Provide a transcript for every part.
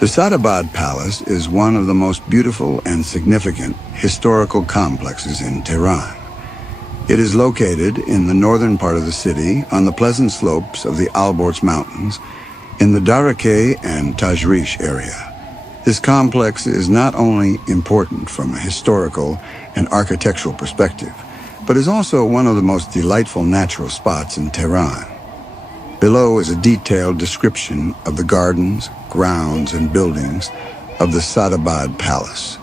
The Saadabad Palace is one of the most beautiful and significant historical complexes in Tehran. It is located in the northern part of the city on the pleasant slopes of the Alborz Mountains in the Darakeh and Tajrish area. This complex is not only important from a historical and architectural perspective, but is also one of the most delightful natural spots in Tehran. Below is a detailed description of the gardens, grounds, and buildings of the Saadabad Palace.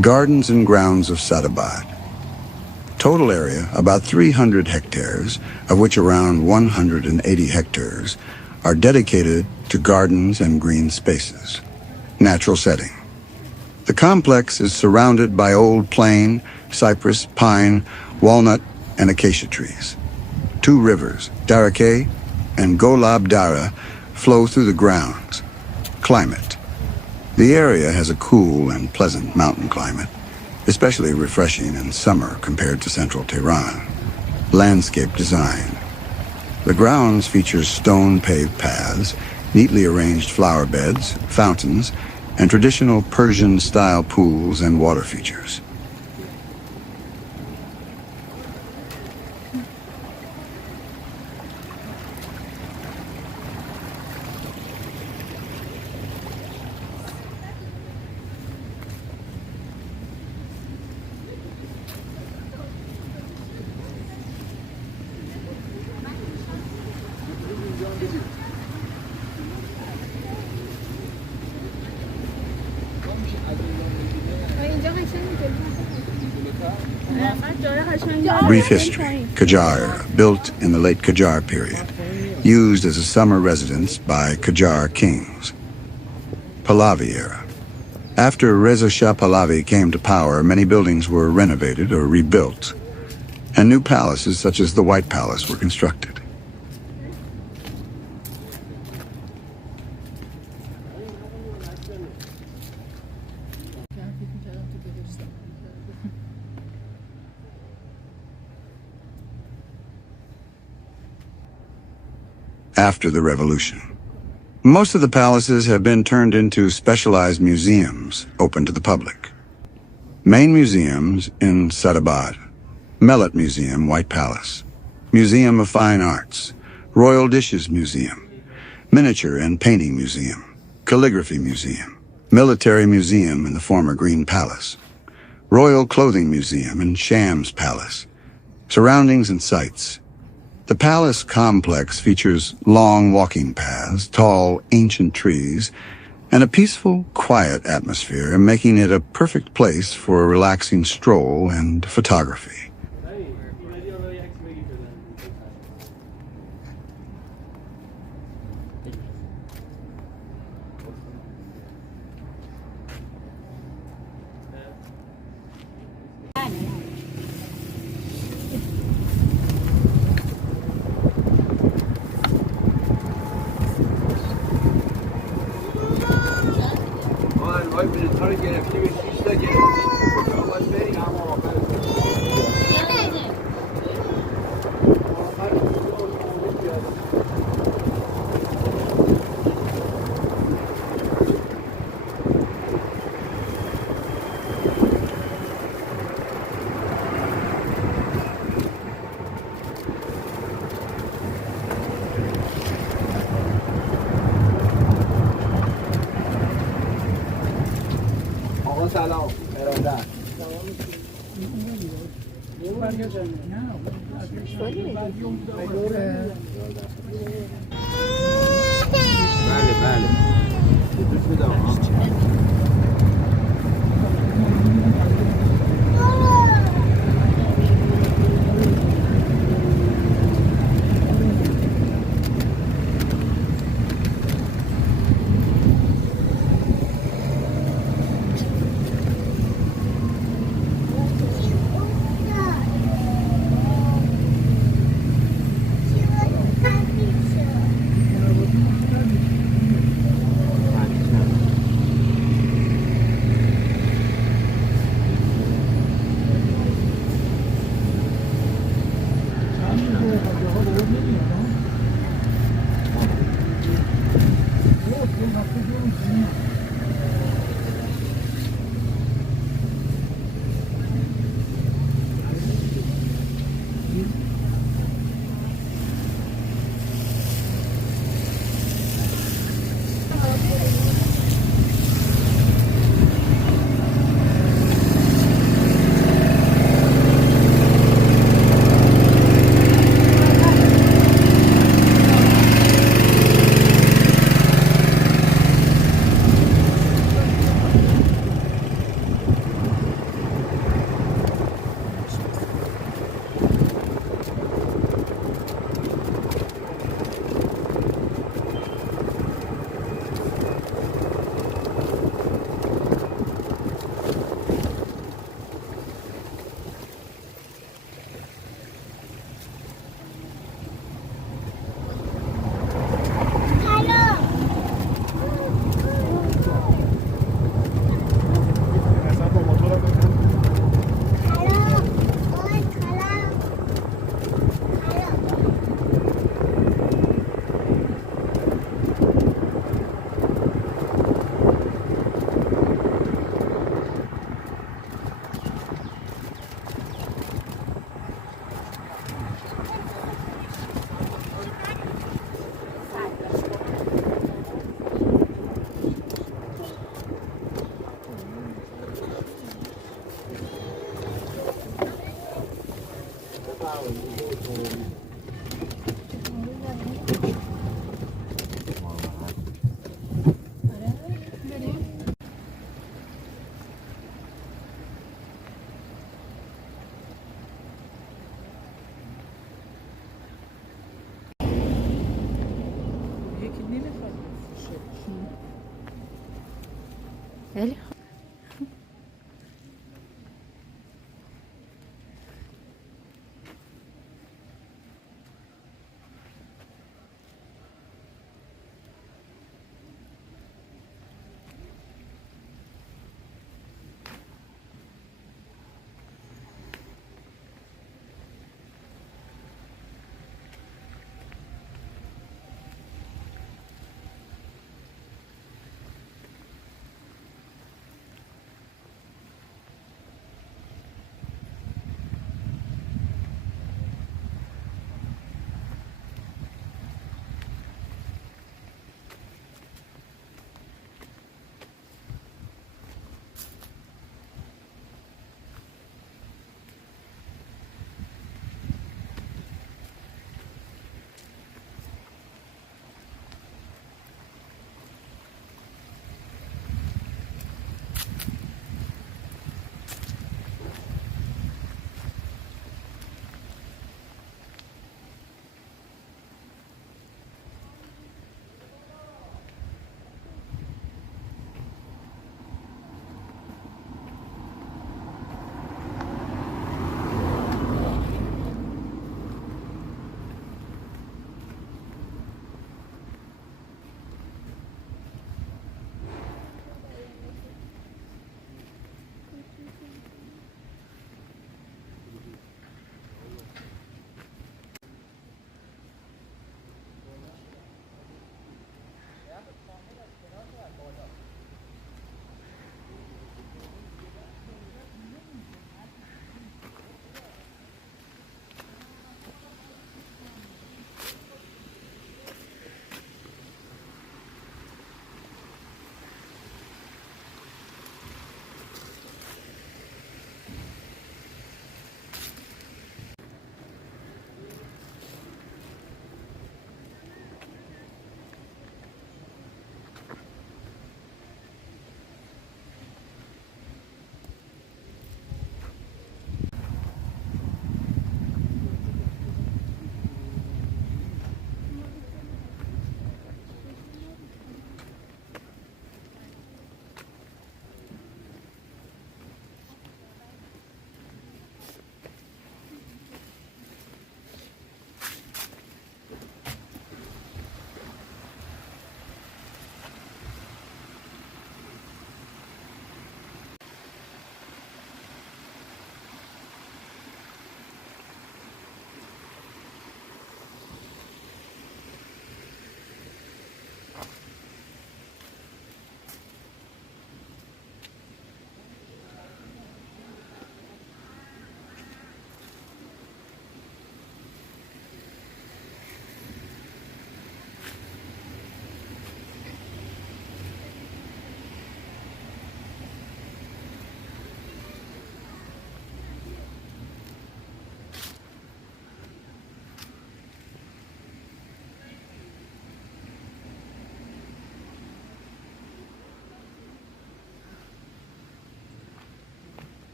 Gardens and grounds of Saadabad. Total area, about 300 hectares, of which around 180 hectares are dedicated to gardens and green spaces. Natural setting. The complex is surrounded by old plane, cypress, pine, walnut, and acacia trees. Two rivers, Darakeh and Golab Dara, flow through the grounds. Climate. The area has a cool and pleasant mountain climate, especially refreshing in summer compared to central Tehran. Landscape design. The grounds feature stone-paved paths, neatly arranged flower beds, fountains, and traditional Persian-style pools and water features. Brief history. Qajar, built in the late Qajar period, used as a summer residence by Qajar kings. Pahlavi era. After Reza Shah Pahlavi came to power, many buildings were renovated or rebuilt, and new palaces such as the White Palace were constructed. After the revolution, most of the palaces have been turned into specialized museums open to the public. Main museums in Saadabad: Millet Museum, White Palace; Museum of Fine Arts; Royal Dishes Museum; Miniature and Painting Museum; Calligraphy Museum; Military Museum in the former Green Palace; Royal Clothing Museum in Shams Palace. Surroundings and sights. The palace complex features long walking paths, tall, ancient trees, and a peaceful, quiet atmosphere, making it a perfect place for a relaxing stroll and photography. سلام ارادت بله بله یکی نمیخواد بفروشه. ولی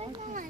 Ada